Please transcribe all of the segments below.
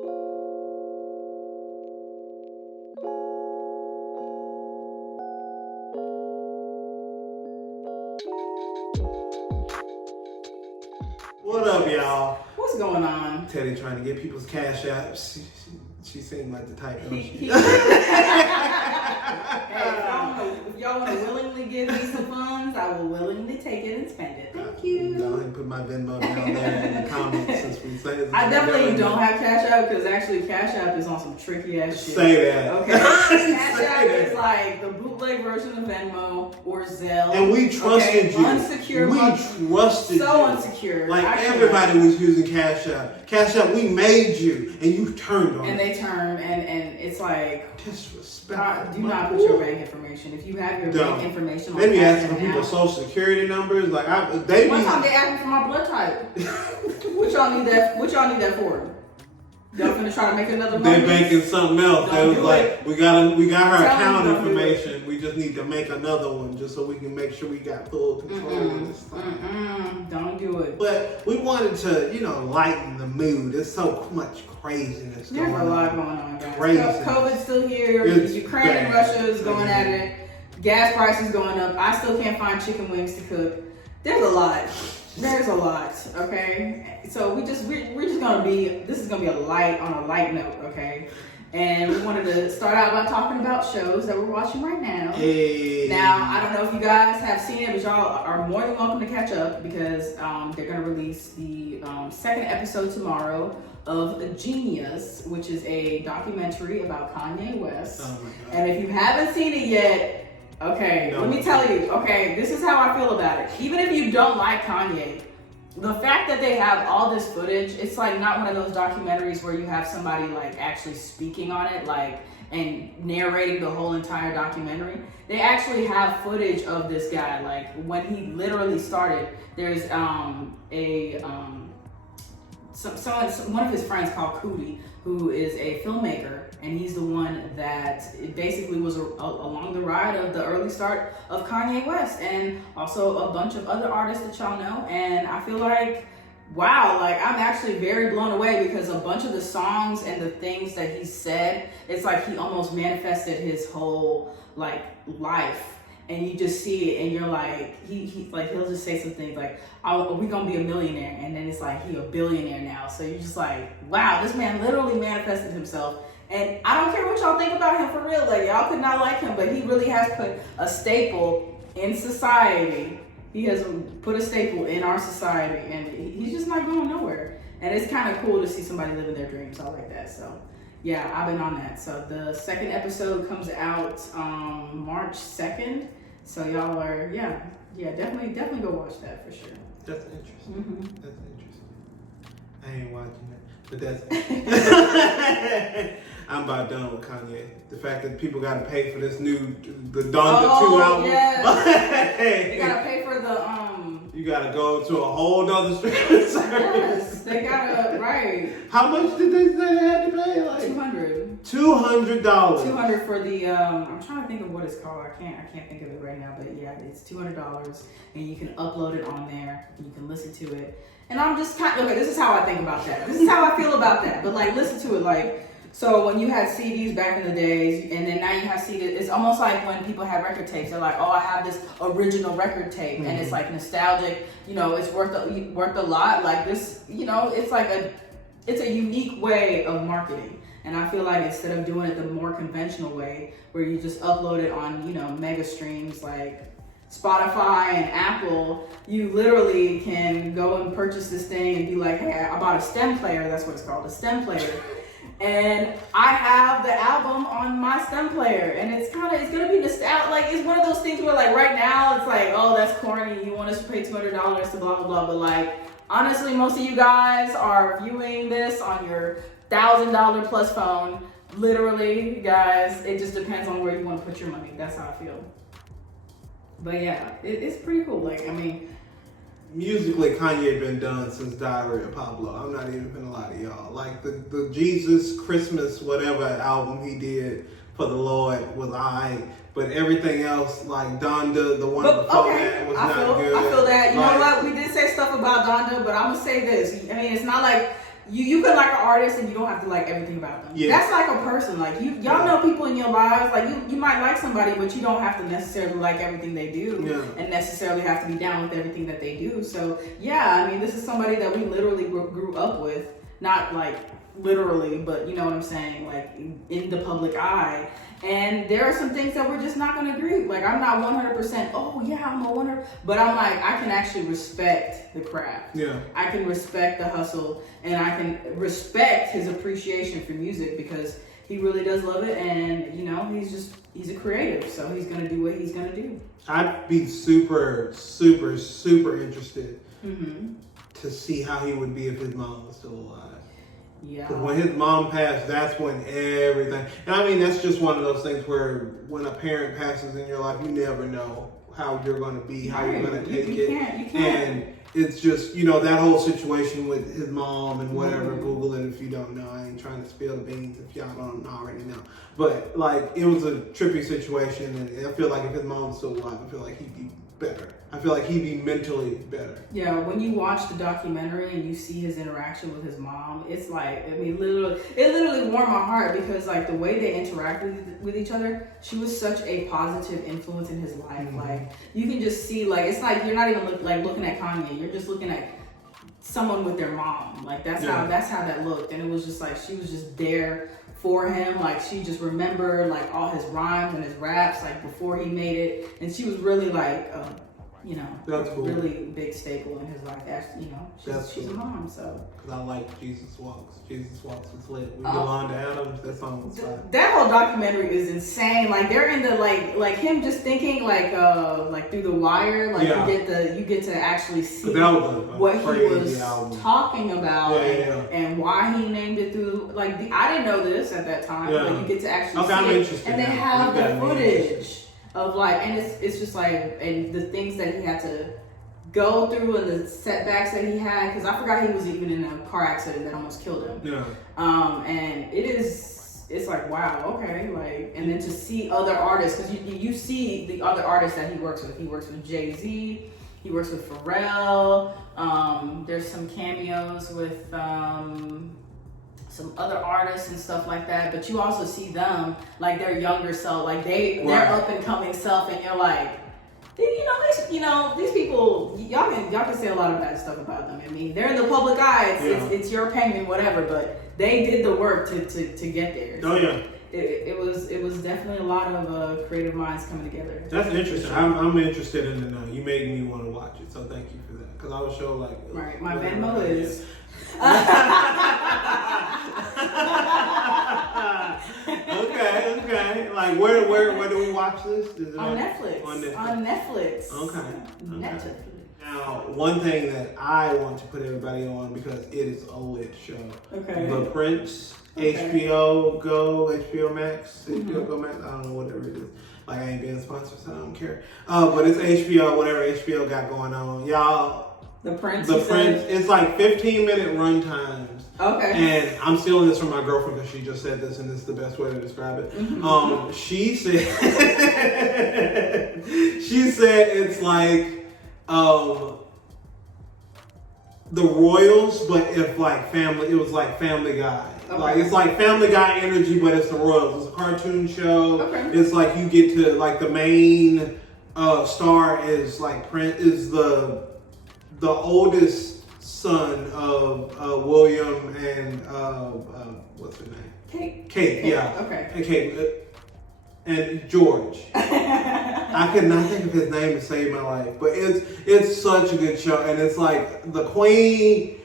What up, y'all? What's going on? Teddy trying to get people's cash apps. She seemed like the type, don't she? Hey, if y'all want to willingly give me some funds, I will willingly take it and spend it. Thank you. Go ahead and put my Venmo down there in the comments since we say this. I definitely don't have Cash App because actually Cash App is on some tricky ass shit. Say that. Okay. Cash App is like the bootleg version of Venmo or Zelle. And we trusted you. Unsecure. We trusted you. So unsecure. Like everybody was using Cash App. Cash App, we made you, and you turned on it. And they turned, and it's like disrespect. Do not put your bank information. If you have your bank information, they be asking for people's social security numbers. Like one time they asked me for my blood type. What y'all need that? What y'all need that for? Y'all finna try to make another money? They banking something else. They was like, we got her account information. We just need to make another one just so we can make sure we got full control of this thing. Don't do it. But we wanted to, lighten the mood. There's so much craziness going on. There's a lot going on, guys. Crazy. COVID's still here. It's Ukraine and Russia is going at it. Gas prices going up. I still can't find chicken wings to cook. There's a lot. There's a lot, okay? So we're just gonna this is gonna be on a light note, okay? And we wanted to start out by talking about shows that we're watching right now. Hey. Now, I don't know if you guys have seen it, but y'all are more than welcome to catch up because they're gonna release the second episode tomorrow of You A Jeen-Yuhs, which is a documentary about Kanye West. Oh my God. And if you haven't seen it yet, okay, let me tell you, okay, this is how I feel about it. Even if you don't like Kanye, the fact that they have all this footage, it's like not one of those documentaries where you have somebody like actually speaking on it, like, and narrating the whole entire documentary. They actually have footage of this guy, like when he literally started. There's one of his friends called Cootie, who is a filmmaker, and he's the one that basically was along the ride of the early start of Kanye West, and also a bunch of other artists that y'all know. And I feel like, wow, like I'm actually very blown away because a bunch of the songs and the things that he said, it's like he almost manifested his whole like life. And you just see it, and you're like, he'll just say some things like, "Oh, we gonna be a millionaire," and then it's like he a billionaire now. So you're just like, wow, this man literally manifested himself. And I don't care what y'all think about him for real. Like y'all could not like him, but he really has put a staple in society. He has put a staple in our society, and he's just not going nowhere. And it's kind of cool to see somebody living their dreams, all like that. So. Yeah, I've been on that. So the second episode comes out March 2nd. So y'all are, definitely go watch that for sure. That's interesting. Mm-hmm. That's interesting. I ain't watching it, but that's. I'm about done with Kanye. The fact that people got to pay for this the Donda 2 album. Yes. They got to pay for the You got to go to a whole nother streaming service. Yes, they got to, right. How much did they say they had to pay? Like $200. $200 for the I'm trying to think of what it's called. I can't think of it right now, but yeah, it's $200, and you can upload it on there, and you can listen to it. And I'm just okay, this is how I think about that. This is how I feel about that. But like, listen to it, like, so when you had CDs back in the days, and then now you have CDs, it's almost like when people have record tapes. They're like, oh, I have this original record tape, and it's like nostalgic. It's worth a lot. Like this, it's like it's a unique way of marketing. And I feel like instead of doing it the more conventional way, where you just upload it on, mega streams like Spotify and Apple, you literally can go and purchase this thing and be like, hey, I bought a stem player. That's what it's called, a stem player. And I have the album on my stem player, and it's gonna be nostalgic. Like, it's one of those things where, like, right now it's like, oh, that's corny. You want us to pay $200 to blah blah blah. But like, honestly, most of you guys are viewing this on your $1,000 plus phone. Literally, guys, it just depends on where you want to put your money. That's how I feel. But yeah, it's pretty cool. Like, I mean, musically, Kanye been done since Diary of Pablo. I'm not even gonna lie to y'all. Like the Jesus Christmas whatever album he did for the Lord was alright, but everything else, like Donda, the one before that, was not good. I feel that. You know what? We did say stuff about Donda, but I'm gonna say this. I mean, it's not like you can like an artist and you don't have to like everything about them. Yeah. That's like a person. Like y'all know people in your lives. Like you might like somebody, but you don't have to necessarily like everything they do and necessarily have to be down with everything that they do. So yeah, I mean, this is somebody that we literally grew up with, not like literally, but you know what I'm saying, like in the public eye. And there are some things that we're just not going to agree. Like, I'm not 100%, oh yeah, I'm a 100%, but I'm like, I can actually respect the craft. Yeah. I can respect the hustle, and I can respect his appreciation for music because he really does love it. And, you know, he's a creative, so he's going to do what he's going to do. I'd be super, super, super interested to see how he would be if his mom was still alive. Yeah. Because when his mom passed, that's when everything. And I mean, that's just one of those things where when a parent passes in your life, you never know how you're going to be, how you're going to take it. You can't. And it's just, you know, that whole situation with his mom and whatever. Google it if you don't know. I ain't trying to spill the beans if y'all don't already know. But like, it was a trippy situation, and I feel like if his mom's still alive, I feel like he'd be better. I feel like he'd be mentally better. Yeah, when you watch the documentary and you see his interaction with his mom, it's like, I mean, it literally warmed my heart because like the way they interacted with each other, she was such a positive influence in his life. Like you can just see, like, it's like you're not even looking at Kanye, you're just looking at someone with their mom. Like that's how that looked, and it was just like she was just there for him. Like she just remembered like all his rhymes and his raps like before he made it, and she was really like you know, that's cool. Really big staple in his life. Actually, you know, she's a mom, so. Because I like Jesus Walks. Jesus Walks was lit. With Yolanda Adams, that song was fire. That whole documentary is insane. Like they're in the like him just thinking like through the wire. Like you get to actually see what he was talking about and why he named it through. Like I didn't know this at that time, but you get to actually see I'm it. Interested and they have the footage of like, and it's just like, and the things that he had to go through and the setbacks that he had, because I forgot he was even in a car accident that almost killed him. Yeah. And it's like, wow, okay, like, and then to see other artists, because you see the other artists that he works with. He works with Jay-Z, he works with Pharrell. There's some cameos with some other artists and stuff like that, but you also see them like their younger self, like their up and coming self, and you're like, these people, y'all can say a lot of bad stuff about them. I mean, they're in the public eye. It's your opinion, whatever, but they did the work to get there. So it was definitely a lot of creative minds coming together. That's interesting. I'm interested in the know. You made me want to watch it, so thank you for that. Because I was sure like right. My Venmo is. Okay. Like where do we watch this? Is it on Netflix. On Netflix. Okay. Netflix. Now, one thing that I want to put everybody on because it is a lit show. Okay. The Prince, HBO Go, HBO Max, HBO Go Max. I don't know whatever it is. Like I ain't being sponsored, so I don't care. But it's HBO, whatever HBO got going on, y'all. The Prince. It's like 15-minute run times. Okay. And I'm stealing this from my girlfriend because she just said this, and this is the best way to describe it. She said it's like the Royals, but if like family, it was like Family Guy. Okay. Like it's like Family Guy energy, but it's the Royals. It's a cartoon show. Okay. It's like you get to like the main star is like Prince is the oldest son of William and what's her name? Kate. Yeah. Okay. And Kate and George. I could not think of his name to save my life, but it's such a good show, and it's like the Queen.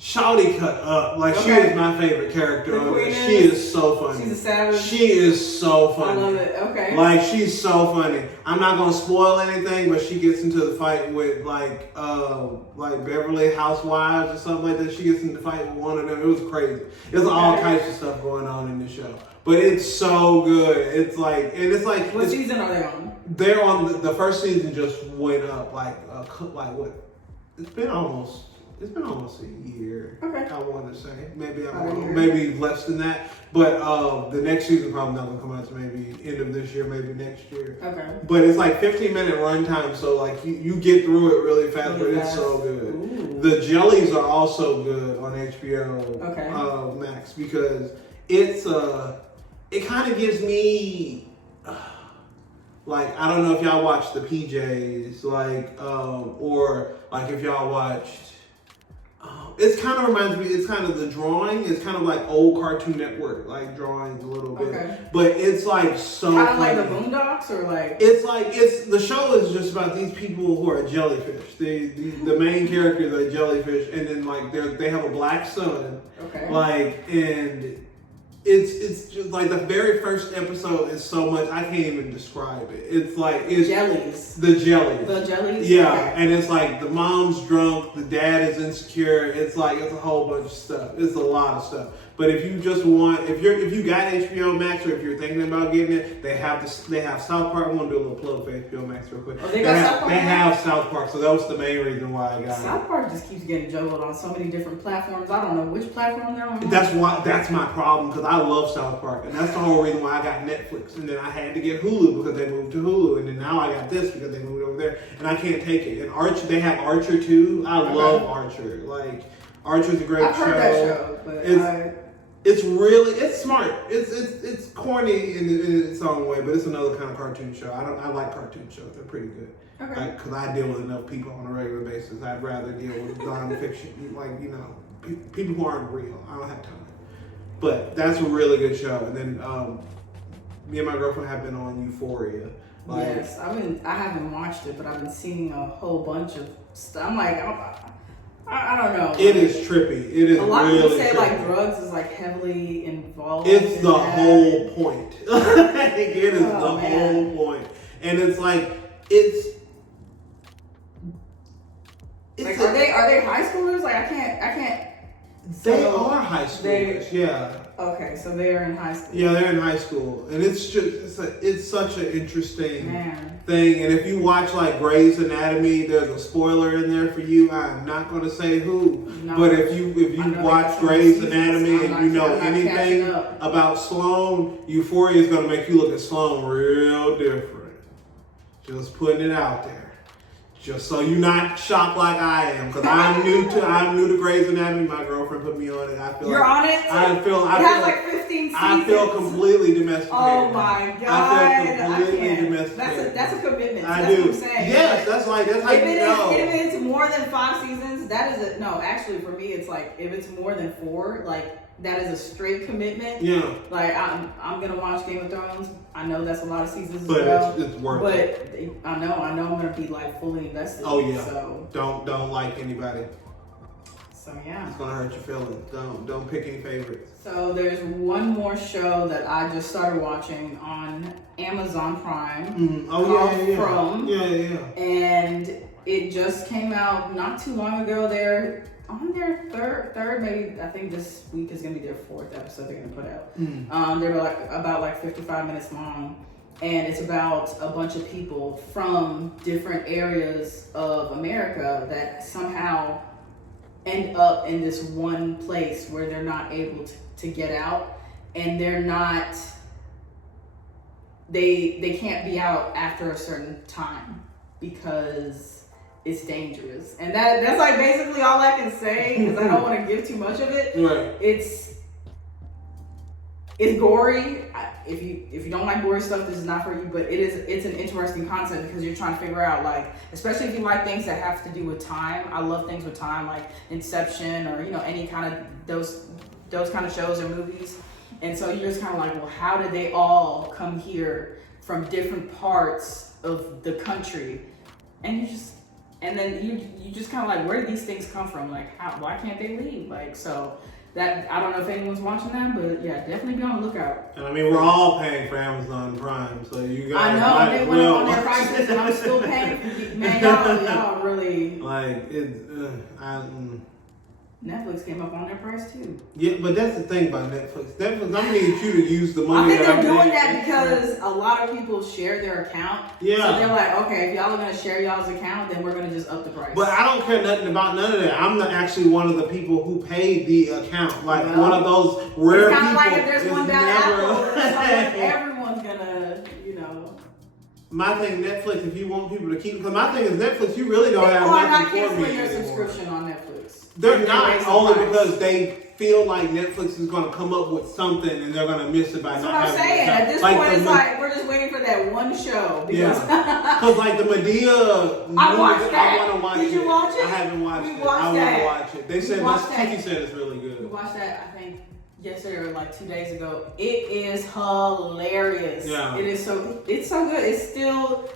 Shawty cut up. Like, she is my favorite character on it. She is so funny. She's a savage. She is so funny. I love it. Okay. Like, she's so funny. I'm not going to spoil anything, but she gets into the fight with, like Beverly Housewives or something like that. She gets into the fight with one of them. It was crazy. There's all types of stuff going on in this show. But it's so good. It's like, and it's like... What season are they on? They're on, the first season just went up, like what? It's been almost a year. Okay. I want to say maybe less than that. But the next season probably not gonna come out to maybe end of this year, maybe next year. Okay. But it's like 15-minute runtime, so like you get through it really fast, but it's so good. Ooh. the jellies are also good on HBO Max because it kind of gives me like, I don't know if y'all watch the PJs, like or like if y'all watched. It kind of reminds me. It's kind of the drawing. It's kind of like old Cartoon Network, like drawings a little bit. Okay. But it's like so. Kind of like the Boondocks, or like. It's the show is just about these people who are jellyfish. The main characters are jellyfish, and then like they have a black son. Okay. Like, and it's just like the very first episode is so much I can't even describe it. It's like it's jellies. The jellies. The jellies. Yeah, okay. and it's like the mom's drunk, the dad is insecure. It's like it's a whole bunch of stuff. It's a lot of stuff. But if you just want, if you got HBO Max or if you're thinking about getting it, they have South Park. I want to do a little plug for HBO Max real quick. Oh, they got South Park. They have South Park, so that was the main reason why I got it. South Park just keeps getting juggled on so many different platforms. I don't know which platform they're on. That's my problem because I love South Park, and that's the whole reason why I got Netflix, and then I had to get Hulu because they moved to Hulu, and then now I got this because they moved over there, and I can't take it. And Archer, they have Archer too. I love Archer. Like Archer's a great show. I've heard that show, but it's smart. It's corny in its own way, but it's another kind of cartoon show. I like cartoon shows. They're pretty good. Okay. Because I deal with enough people on a regular basis. I'd rather deal with non-fiction, like people who aren't real. I don't have time. But that's a really good show. And then me and my girlfriend have been on Euphoria. Like, yes, I haven't watched it, but I've been seeing a whole bunch of stuff. I'm like, I don't know. It is trippy. It is a lot really of people say trippy. like drugs is like heavily involved. It's the whole point. Like, it is the whole point. And it's like it's like, are they high schoolers? Like I can't. They are high schoolers. Yeah. Okay, so they are in high school. Yeah, they're in high school, and it's such an interesting Man. thing. And if you watch like Grey's Anatomy, there's a spoiler in there for you. I'm not going to say who, but if you watch Grey's Anatomy and you know anything about Sloane, Euphoria is going to make you look at Sloane real different. Just putting it out there. Just so you're not shocked like I am, because I'm new to Grey's Anatomy. My girlfriend put me on it. I feel you're on it. I feel like 15 seasons. I feel completely domesticated. Oh my god! I feel completely domesticated. That's a commitment. I that's do. What I'm saying. Yes, that's how you know. If it's more than 5 seasons, that is no. Actually, for me, it's like if it's more than 4, like that is a straight commitment. Yeah. Like I'm gonna watch Game of Thrones. I know that's a lot of seasons but as well. It's worth it. But I know I'm gonna be like fully invested. Oh yeah. So don't like anybody. So yeah. It's gonna hurt your feelings. Don't pick any favorites. So there's one more show that I just started watching on Amazon Prime. Mm-hmm. Oh yeah. From. Yeah. And it just came out not too long ago. They're on their third, maybe I think this week is gonna be their 4th episode they're gonna put out. They're like about 55 minutes long, and it's about a bunch of people from different areas of America that somehow end up in this one place where they're not able to get out, and they're not they can't be out after a certain time because it's dangerous. And that's like basically all I can say, because I don't want to give too much of it. Right. It's gory. If you don't like gory stuff, this is not for you, but it's an interesting concept because you're trying to figure out, like, especially if you like things that have to do with time. I love things with time, like Inception or any kind of those kind of shows or movies. And so you're just kind of like, well, how did they all come here from different parts of the country? And then you just kind of like, where do these things come from? Like, why can't they leave? Like, so that, I don't know if anyone's watching that, but yeah, definitely be on the lookout. And I mean, we're all paying for Amazon Prime, so you guys. I know they went up on their prices, and I'm still paying. Man, y'all really like it. Netflix came up on their price too. Yeah, but that's the thing about Netflix. Netflix, I need you to use the money. I think they're doing that because a lot of people share their account. Yeah. So they're like, okay, if y'all are gonna share y'all's account, then we're gonna just up the price. But I don't care nothing about none of that. I'm actually one of the people who paid the account. Like one of those rare people. It's kind of like if there's one bad apple, it's like everyone's gonna, My thing, Netflix, if you want people to keep, because my thing is Netflix, you really don't have nothing for me canceling your anymore. subscription on Netflix. They're not, only because they feel like Netflix is going to come up with something and they're going to miss it by That's not what I'm having saying. it. At this point, it's like we're just waiting for that one show. Because Because like the Medea, I watched that. I want to watch Did you watch it? I haven't watched We it. watched I that. want to watch it. They said Kiki said it's really we good. watched that, I think, yesterday or like 2 days ago. It is hilarious. Yeah. It's so good. It still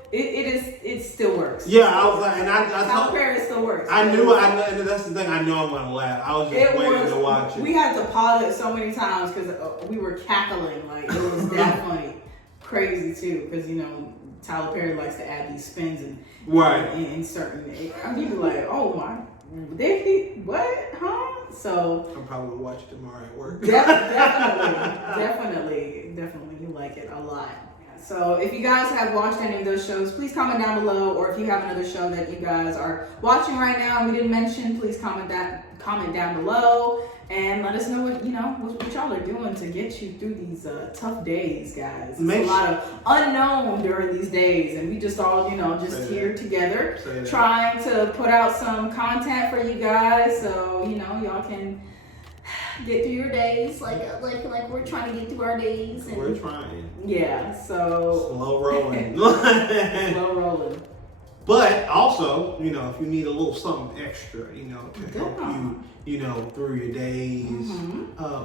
works. Yeah, I was like, and I Tyler thought Perry still works. I knew, and that's the thing. I know I'm gonna laugh. I was just waiting to watch it. We had to pause it so many times because we were cackling. Like it was that funny, crazy too. Because Tyler Perry likes to add these spins in certain. And people like, oh my, what, huh? So I'm probably gonna watch it tomorrow at work. Definitely, you like it a lot. So if you guys have watched any of those shows, please comment down below. Or if you have another show that you guys are watching right now and we didn't mention, please comment down below and let us know what y'all are doing to get you through these tough days, guys. There's a lot of unknown during these days, and we just all just here together trying to put out some content for you guys, so y'all can get through your days like we're trying to get through our days. And we're trying. Yeah, so slow rolling. Slow rolling. But also, if you need a little something extra, to help you, through your days,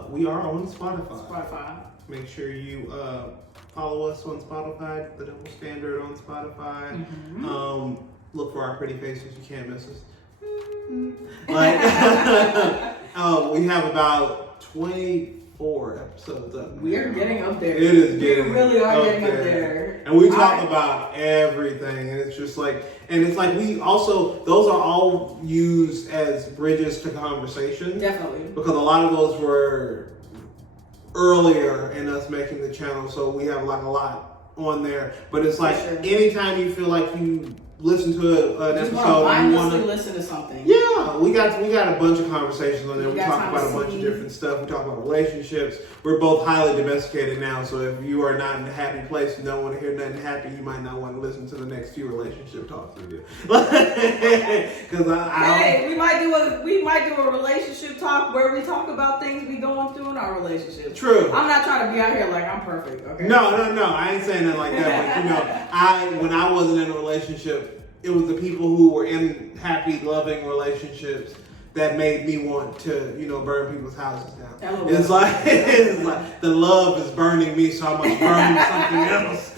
we are on Spotify. Make sure you follow us on Spotify, The Double Standard on Spotify. Look for our pretty faces. You can't miss us. We have about 24 episodes up. We are getting up there. It is getting. We really are getting up there. And we talk about everything, and it's just like, we also, those are all used as bridges to conversation. Definitely. Because a lot of those were earlier in us making the channel, so we have like a lot on there. But it's like anytime you feel like you listen to an episode, and you want to listen to something. Yeah, we got a bunch of conversations on there. We talk about a bunch of different stuff. We talk about relationships. We're both highly domesticated now, so if you are not in a happy place and don't want to hear nothing happy, you might not want to listen to the next few relationship talks we do. Because we might do a relationship talk where we talk about things we going through in our relationship. True. I'm not trying to be out here like I'm perfect. Okay. No. I ain't saying that like that. But when I wasn't in a relationship, it was the people who were in happy, loving relationships that made me want to, burn people's houses down. It's like the love is burning me, so I must burn something else.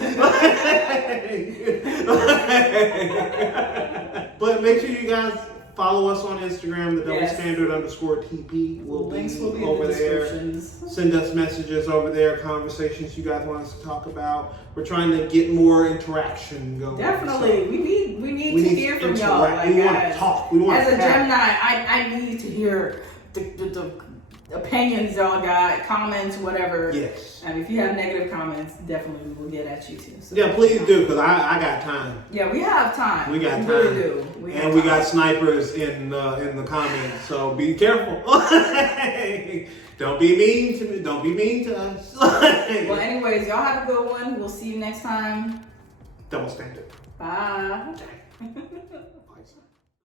But make sure you guys follow us on Instagram, the double standard _TP. Links will be over in the there. descriptions. Send us messages over there, conversations you guys want us to talk about. We're trying to get more interaction going. Definitely. So we need to hear from y'all. Like, we want to talk. As a Gemini, I need to hear the opinions y'all got, comments, whatever. Yes. And if you have negative comments, definitely we will get at you too. So yeah, please do, because I got time. Yeah, we have time. We got time. We really do. We got snipers in the comments, so be careful. Don't be mean to me. Don't be mean to us. Well, anyways, y'all have a good one. We'll see you next time. Double standard. Bye.